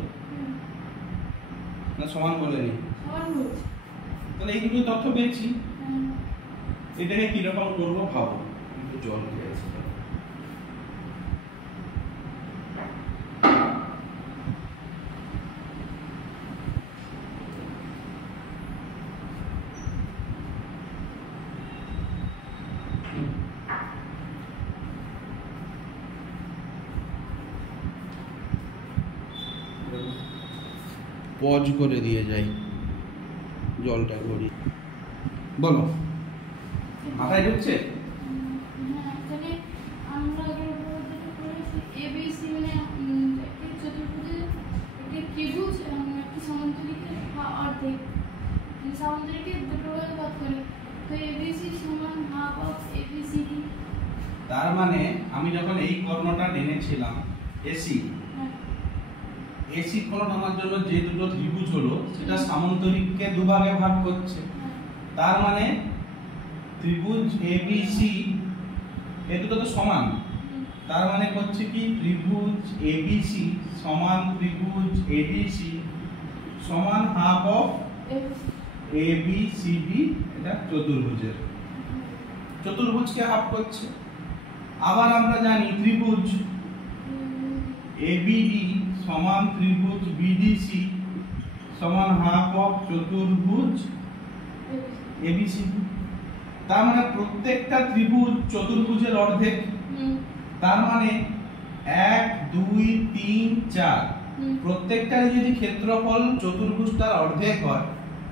না? সমান বলেনি, তাহলে এই দুটো তথ্য পেয়েছি। এটাকে কিরকম করবো ভাবো। একটু জল খেয়ে আসি। পজ করে দিয়ে যাই, জলটা ঘড়ি। বলো, মাথায় ঢুকছে? তার মানে আমি যখন এই কর্ণটা টেনেছিলাম এসি, এসি কোণ টানার জন্য যে দুটো ত্রিভুজ হলো সেটা সামন্তরিককে দুভাগে ভাগ করছে। তার মানে ত্রিভুজ এবিসি এই দুটো তো সমান, তার মানে হচ্ছে কি ত্রিভুজ এবিসি সমান ত্রিভুজ এডিসি সমান হাফ অফ এবিসিডি। এটা চতুর্ভুজকে হাফ করছে। আবার আমরা জানি ত্রিভুজ এবিডি সমান ত্রিভুজ বিডিসি সমান হাফ অফ চতুর্ভুজ এবিসি। তার মানে প্রত্যেকটা ত্রিভুজ চতুর্ভুজের অর্ধেক। তার মানে 1 2 3 4 প্রত্যেকটার যদি ক্ষেত্রফল চতুর্ভুজটার অর্ধেক হয়,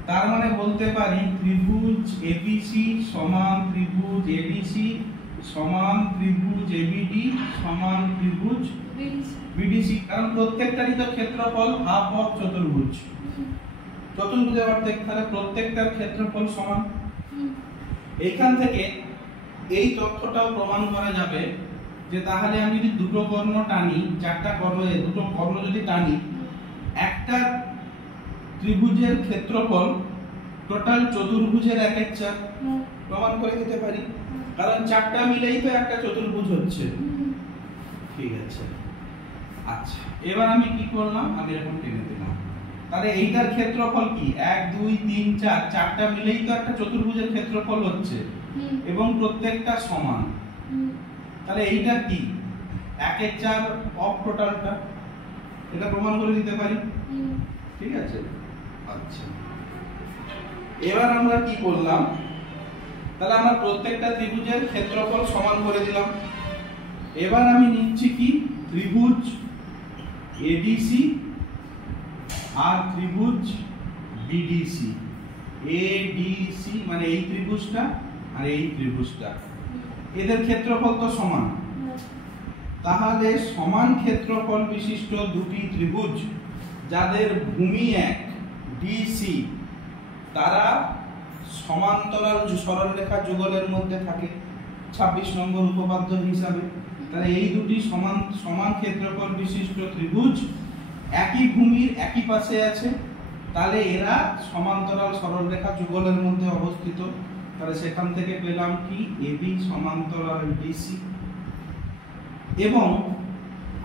তার মানে বলতে পারি ত্রিভুজ এবিসি সমান ত্রিভুজ এডিসি সমান ত্রিভুজ এবিডি সমান ত্রিভুজ বিডিসি। কারণ প্রত্যেকটারই তো ক্ষেত্রফল হাফ অফ চতুর্ভুজ, চতুর্ভুজের অর্ধেক, তাহলে প্রত্যেকটার ক্ষেত্রফল সমান। এইখান থেকে এই তথ্যটাও প্রমাণ করা যাবে যে তাহলে আমি যদি দুটো কর্ণ টানি, চারটা কর্ণ, দুটো কর্ণ যদি টানি, একটা ত্রিভুজের ক্ষেত্রফল টোটাল চতুর্ভুজের 1/4 প্রমাণ করে দিতে পারি, কারণ চারটা মিলেই তো একটা চতুর্ভুজ হচ্ছে। ঠিক আছে, আচ্ছা এবার আমি কি করলাম, আমি এরকম টেনে দিলাম, তাহলে এইটার ক্ষেত্রফল কি 1 2 3 4 চারটা মিলেই তো একটা চতুর্ভুজের ক্ষেত্রফল হচ্ছে এবং প্রত্যেকটা সমান। তাহলে এইটা কি 1/4 অফ টোটালটা, এটা প্রমাণ করে দিতে পারি। ঠিক আছে, আচ্ছা এবার আমরা কি করলাম, তাহলে আমরা প্রত্যেকটা ত্রিভুজের ক্ষেত্রফল সমান করে দিলাম। এবার আমি নিচ্ছি কি ত্রিভুজ এডিসি আর ত্রিভুজ বিডিসি। এডিসি মানে এই ত্রিভুজটা আর এই ত্রিভুজটা, এদের ক্ষেত্রফল তো সমান। তাহলে সমান ক্ষেত্রফল বিশিষ্ট দুটি ত্রিভুজ যাদের ভূমি এক ডিসি, তারা সমান্তরাল সরলরেখা যুগলের মধ্যে থাকে 26 নম্বর উপপাদ্য হিসাবে। তাহলে এই দুটি সমান সমান ক্ষেত্রফল বিশিষ্ট ত্রিভুজ একই ভূমির একই পাশে আছে, তাহলে এরা সমান্তরাল সরলরেখা যুগলের মধ্যে অবস্থিত। তাহলে সেখান থেকে পেলাম কি এবি সমান্তরাল ডিসি, এবং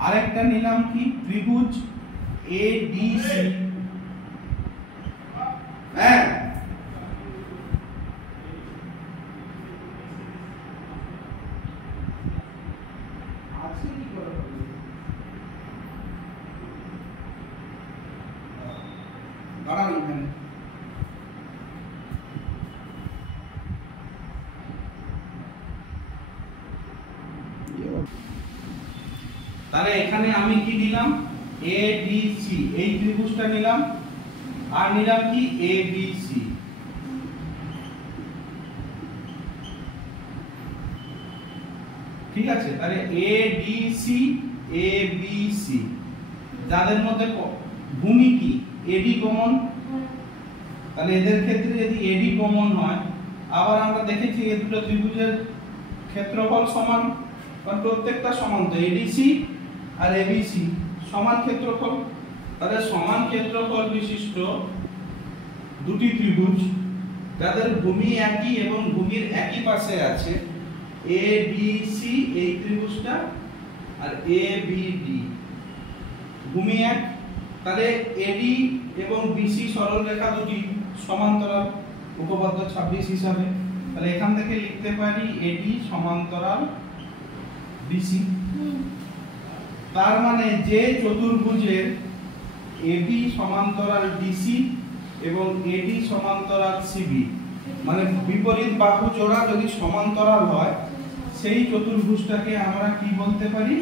আরেকটা নিলাম কি ত্রিভুজ এডিসি। হ্যাঁ তাহলে এখানে আমি কি নিলাম এডিসি, এই ত্রিভুজটা নিলাম, আর নিলাম কি এবিসি। ঠিক আছে, তাহলে এডিসি এবিসি যাদের মধ্যে ভূমি কি এডি কমন, তাহলে এদের ক্ষেত্রে যদি এডি কমন হয়, আবার আমরা দেখেছি এই দুটো ত্রিভুজের ক্ষেত্রফল সমান, কারণ প্রত্যেকটা সমান, তো এডিসি আর এবিসি সমান ক্ষেত্রফল। তাহলে সমান ক্ষেত্রফল বিশিষ্ট দুটি ত্রিভুজ যাদের ভূমি একই এবং ভূমির একই পাশে আছে, এডিসি এই ত্রিভুজটা আর এবিডি ভূমি এক, তাহলে এডি এবং বিসি সরলরেখা দুটি সমান্তরাল উপপাদ্য 26 হিসাবে। তাহলে এখান থেকে লিখতে পারি এডি সমান্তরাল বিসি। তার মানে যে চতুর্ভুজের এবি সমান্তরাল ডিসি এবং এডি সমান্তরাল সিবি, মানে বিপরীত বাহু জোড়া যদি সমান্তরাল হয়, সেই চতুর্ভুজটাকে আমরা কি বলতে পারি,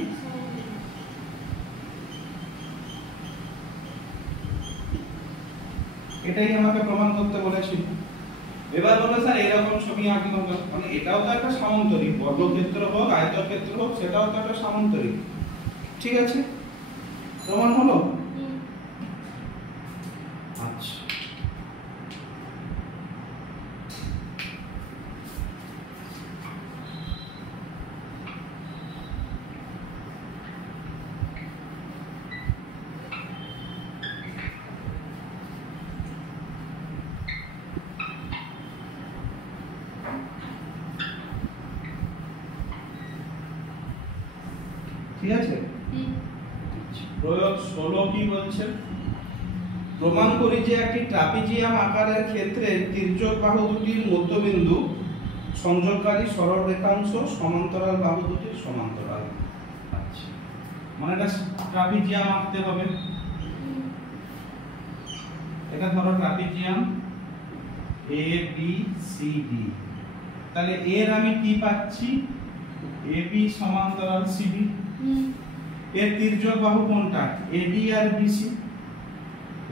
এটাই আমাকে প্রমাণ করতে বলেছিল। এবার বলে স্যার এরকম ছবি আঁকতে হবে, মানে এটাও তো একটা সামান্তরিক, বর্গক্ষেত্র হোক আয়তক্ষেত্র হোক সেটাও তো একটা সামান্তরিক। ঠিক আছে, প্রমাণ হলো। আচ্ছা ঠিক আছে, প্রয়োগ 16 কি বলছে, প্রমাণ করি যে একটি ট্রাপিজিয়াম আকারের ক্ষেত্রে তির্যক বাহু দুটির মধ্যবিন্দু সংযোগকারী সরল রেখাংশ সমান্তরাল বাহু দুটির সমান্তরাল। আচ্ছা মানে এটা ট্রাপিজিয়াম আঁকতে হবে। এটা ধরো ট্রাপিজিয়াম এ বি সি ডি। তাহলে এর আমি কি পাচ্ছি? এ বি সমান্তরাল সিডি। এর তির্যক বাহু কোনটা? এডি আর বিসি।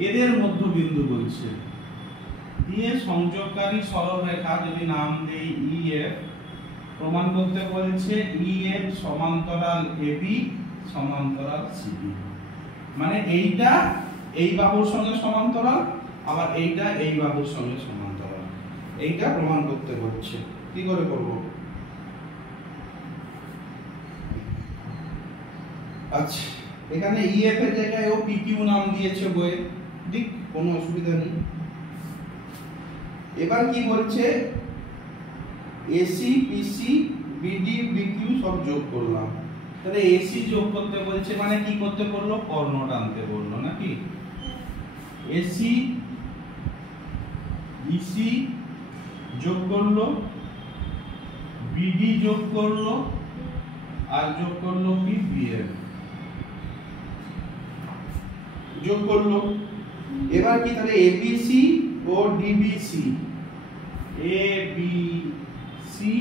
এদের মধ্যবিন্দু বলছে, দিয়ে সংযোগকারী সরলরেখা যদি নাম দেই ইএফ, প্রমাণ করতে বলছে ইএফ সমান্তরাল এবি সমান্তরাল সিডি। মানে এইটা এই বাহুর সঙ্গে সমান্তরাল, আবার এইটা এই বাহুর সঙ্গে সমান্তরাল। এইটা প্রমাণ করতে বলছে। কি করে করব? আচ্ছা, এখানে ইএফ এর জায়গায় ও পিকিউ নাম দিয়েছে বইয়ে, ঠিক কোনো অসুবিধা নেই। এবার কি বলছে? এসি পিসি বিডি বিকিউ সব যোগ করলাম। তাহলে এসি যোগ করতে বলছে মানে কি করতে বললো? কর্ণ টানতে বললো নাকি? এসি ইসি যোগ করলো, বিডি যোগ করলো, আর যোগ করলো কি বিএফ যোগ করলো। এবার কি তাহলে এবিসি ও ডিবিসি, এ বি সি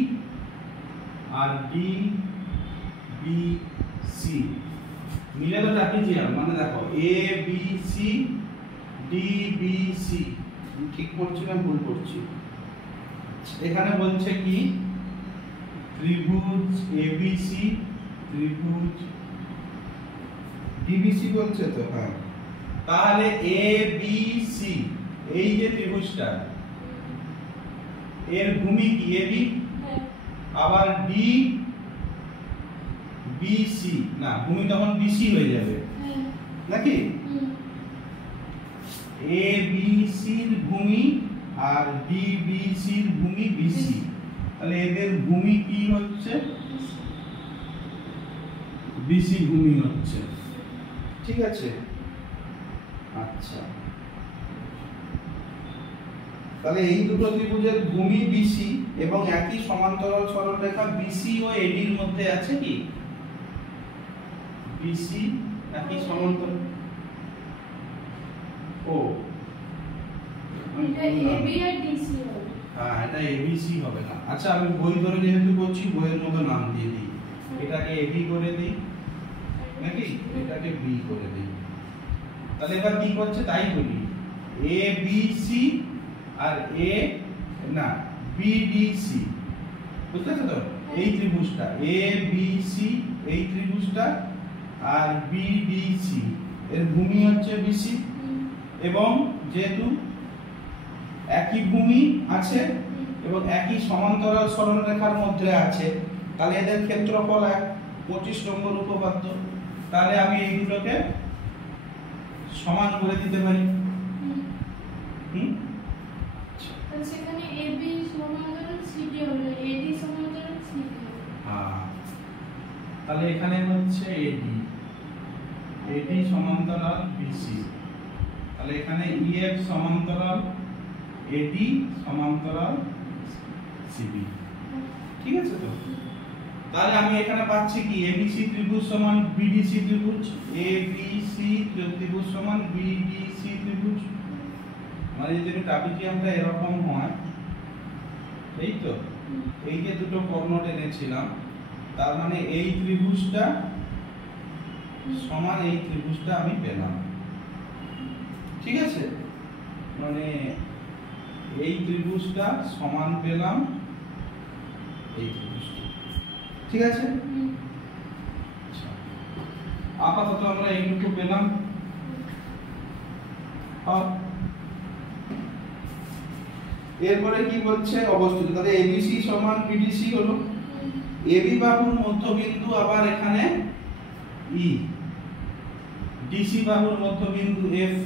আর ডি বি সি মিলে তো ট্রাপিজিয়াম। মানে দেখো A B C D B C, ঠিক করছি না ভুল করছি? এখানে বলছে কি ত্রিভুজ এবিসি ত্রিভুজ ডিবিসি বলছে তো? হ্যাঁ, তাহলে এ বি সি এই যে ত্রিভুজটা, এর ভূমি কি এবি, আবার ডি বিসি, না ভূমি তখন বিসি হয়ে যাবে নাকি? এ বি সির ভূমি আর ডি বি সির ভূমি বিসি। তাহলে এদের ভূমি কি হচ্ছে? বিসি ভূমি হচ্ছে। ঠিক আছে। আচ্ছা, তাহলে এই দুটো ত্রিভুজের ভূমি বিসি এবং একই সমান্তরাল সরলরেখা বিসি ও এডির মধ্যে আছে কি? বিসি একই সমান্তরাল। ও এটা এবি আর ডিসি হবে। হ্যাঁ, এটা এবিসি হবে না। আচ্ছা, আমি বই ধরে যেহেতু করছি বইয়ের মতো নাম দিয়ে দিই। এটাকে এবি করে দিই নাকি? এটাকে বি করে দিই। তাহলে এবার কি করছে তাই বলি, এ বি সি আর এ না বি ডি সি, বুঝতে পারছো তো? এই ত্রিভুজটা এ বি সি, এই ত্রিভুজটা আর বি ডি সি এর ভূমি হচ্ছে বিসি। এবং যেহেতু একই ভূমি আছে এবং একই সমান্তরাল সরলরেখার মধ্যে আছে, তাহলে এদের ক্ষেত্রফল 25 নম্বর উপপাদ্য। তাহলে আমি এই দুটোকে সমান করে দিতে পারি। তাহলে সেখানে এবি সমান্তরাল সিডি হলো, এডি সমান্তরাল সিডি। হ্যাঁ, তাহলে এখানে হচ্ছে এডি, এডি সমান্তরাল বিসি। তাহলে এখানে ইএফ সমান্তরাল এডি সমান্তরাল সিবি। ঠিক আছে তো? তাহলে আমি এখানে পাচ্ছি কি? এবিসি ত্রিভুজ সমান বিডিসি ত্রিভুজ, এবিসি ত্রিভুজ সমান বিডিসি ত্রিভুজ। মানে যদি ট্রাপিজিয়ামটা এরকম হয়, এই তো এই যে দুটো কর্ণ টেনেছিলাম, তার মানে এই ত্রিভুজটা সমান এই ত্রিভুজটা আমি পেলাম। ঠিক আছে? মানে এই ত্রিভুজটা সমান পেলাম এই ত্রিভুজটা। ঠিক আছে? আচ্ছা, আপাতত আমরা এইটুকু পেলাম। এরপরে কি বলছে? অবস্থিত। তাহলে এবিসি সমান বিডিসি হলো। এবি বাহুর মধ্যবিন্দু আবার এখানে ই, ডিসি বাহুর মধ্যবিন্দু এফ।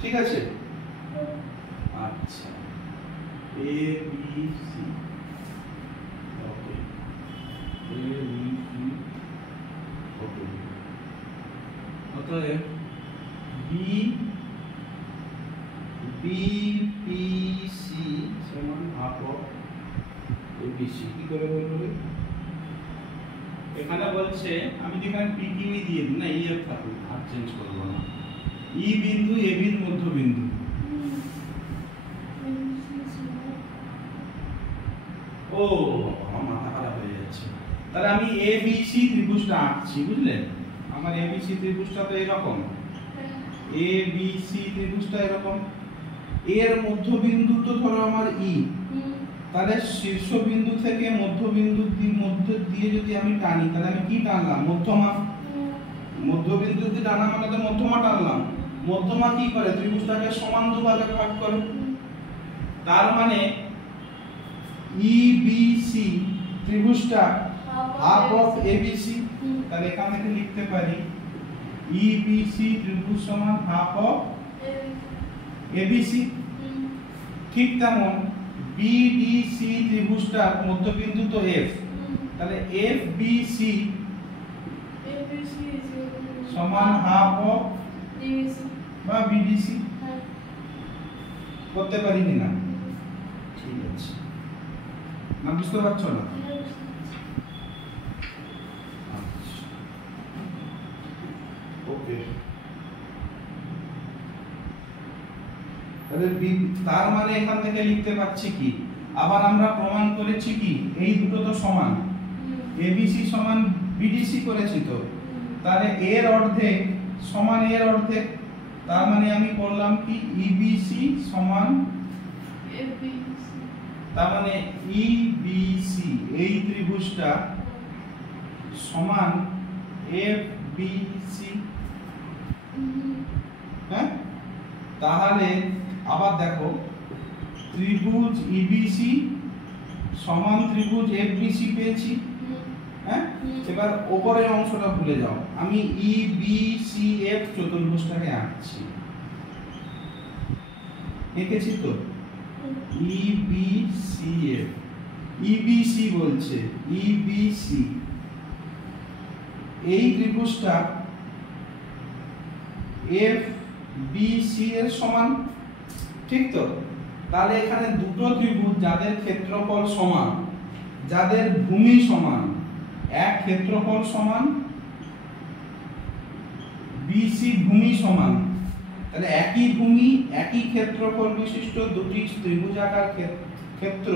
ঠিক আছে? আচ্ছা, এ বি সি, ওকে, এ বি সি, ওকে। অতএব বি বি পি সি সমান হাফ অফ এবিসি। কি করে বলবো? এখানে বলছে আমি যেখানে PQ দিয়ে দিই না EF থাকুক আর চেঞ্জ করব না E বিন্দু AB এর মধ্যবিন্দু ও আমার মাথা খারাপ হয়ে যাচ্ছে তাহলে আমি ABC ত্রিভুজটা আঁকছি বুঝলে আমার ABC ত্রিভুজটা তো এরকম ABC ত্রিভুজটা এরকম এর মধ্যবিন্দু তো ধরো আমার E তাহলে শীর্ষবিন্দু থেকে মধ্যবিন্দুর মধ্যে দিয়ে যদি আমি টানি তাহলে আমি কি টানলাম মধ্যমা মধ্যবিন্দু দিয়ে টানা মানে তো মধ্যমা টানলাম মধ্যমা কি করে ত্রিভুজটাকে সমান দুভাগে ভাগ করে তার মানে EBC ত্রিভুজটা হাফ অফ ABC তাহলে এখান থেকে লিখতে পারি EBC ত্রিভুজ সমান হাফ অফ ABC ঠিক তেমন BDC ত্রিভুজটার মধ্যবিন্দু তো F তাহলে FBC সমান হাফ অফ বা BDC করতে পারি কিনা ঠিক আছে না বুঝতে পারছো না ওকে তার মানে এখান থেকে লিখতে পাচ্ছি কি আবার আমরা প্রমাণ করেছি কি এই দুটো তো সমান ABC সমান BDC করেছি তো তাহলে এর অর্ধেক সমান এর অর্ধেক তার মানে আমি করলাম কি EBC সমান FBC তার মানে EBC এই ত্রিভুজটা সমান FBC হ্যাঁ তাহলে আবার দেখো ত্রিভুজ EBC সমান ত্রিভুজ FBC পেয়েছি হ্যাঁ এবার উপরের অংশটা ভুলে যাও আমি EBCF চতুর্ভুজটাকে আঁকছি এঁকেছি তো EBCF EBC বলছে EBC এই ত্রিভুজটা FBC এর সমান ঠিক তো তাহলে এখানে দুটো ত্রিভুজ যাদের ক্ষেত্রফল সমান যাদের ভূমি সমান এক ক্ষেত্রফল সমান BC ভূমি সমান তাহলে একই ভূমি একই ক্ষেত্রফল বিশিষ্ট দুটি ত্রিভুজাকার ক্ষেত্র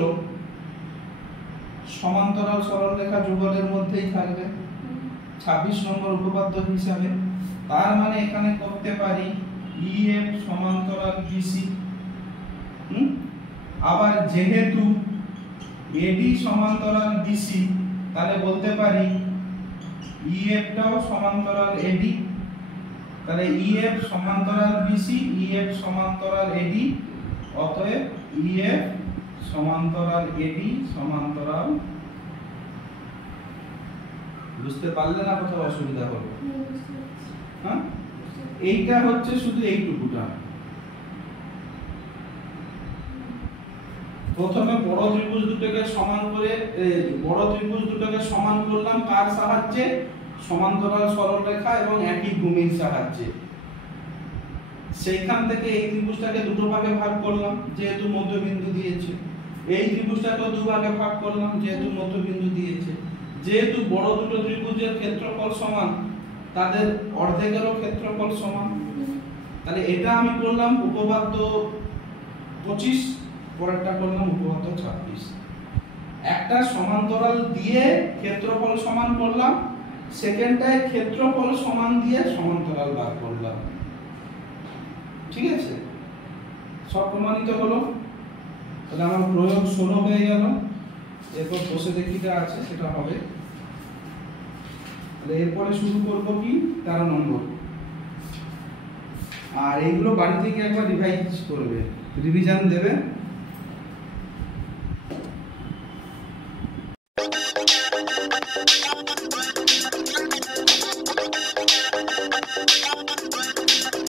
সমান্তরাল সরলরেখা যুগলের মধ্যেই থাকবে 26 নম্বর উপপাদ্য হিসাবে তার মানে এখানে করতে পারি EF সমান্তরাল BC আবার যেহেতু AD সমান্তরাল BC তাহলে বলতে পারি EF টাও সমান্তরাল AD তাহলে EF সমান্তরাল BC EF সমান্তরাল AD অতএব EF সমান্তরাল AD সমান্তরাল বুঝতে পারলে না কোথাও অসুবিধা হবে হ্যাঁ এইটা হচ্ছে শুধু এইটুকুটা প্রথমে বড় ত্রিভুজ দুটোকে সমান করে বড় ত্রিভুজ দুটোকে সমান করলাম কার সাহায্যে সমান্তরাল সরলরেখা এবং একই ভূমির সাহায্যে সেইখান থেকে এই ত্রিভুজটাকে দুটো ভাগে ভাগ করলাম যেহেতু মধ্যবিন্দু দিয়েছে এই ত্রিভুজটাকেও দুটো ভাগে ভাগ করলাম যেহেতু মধ্যবিন্দু দিয়েছে যেহেতু বড় দুটো ত্রিভুজের ক্ষেত্রফল সমান তাদের অর্ধেকেরও ক্ষেত্রফল সমান তাহলে এটা আমি করলাম উপপাদ্য 25 পরেরটা করলাম উপপাদ্য 26 একটা সমান্তরাল দিয়ে ক্ষেত্রফল সমান করলাম সেকেন্ডটায় ক্ষেত্রফল সমান দিয়ে সমান্তরাল বার করলাম ঠিক আছে সব প্রমাণিত হলো তাহলে আমার প্রয়োগ 16 হয়ে গেল এরপর বসে দেখিটা আছে সেটা হবে তাহলে এরপরে শুরু করব কি 13 নম্বর আর এইগুলো বাড়ি থেকে একবার রিভাইজ করবে রিভিশন দেবে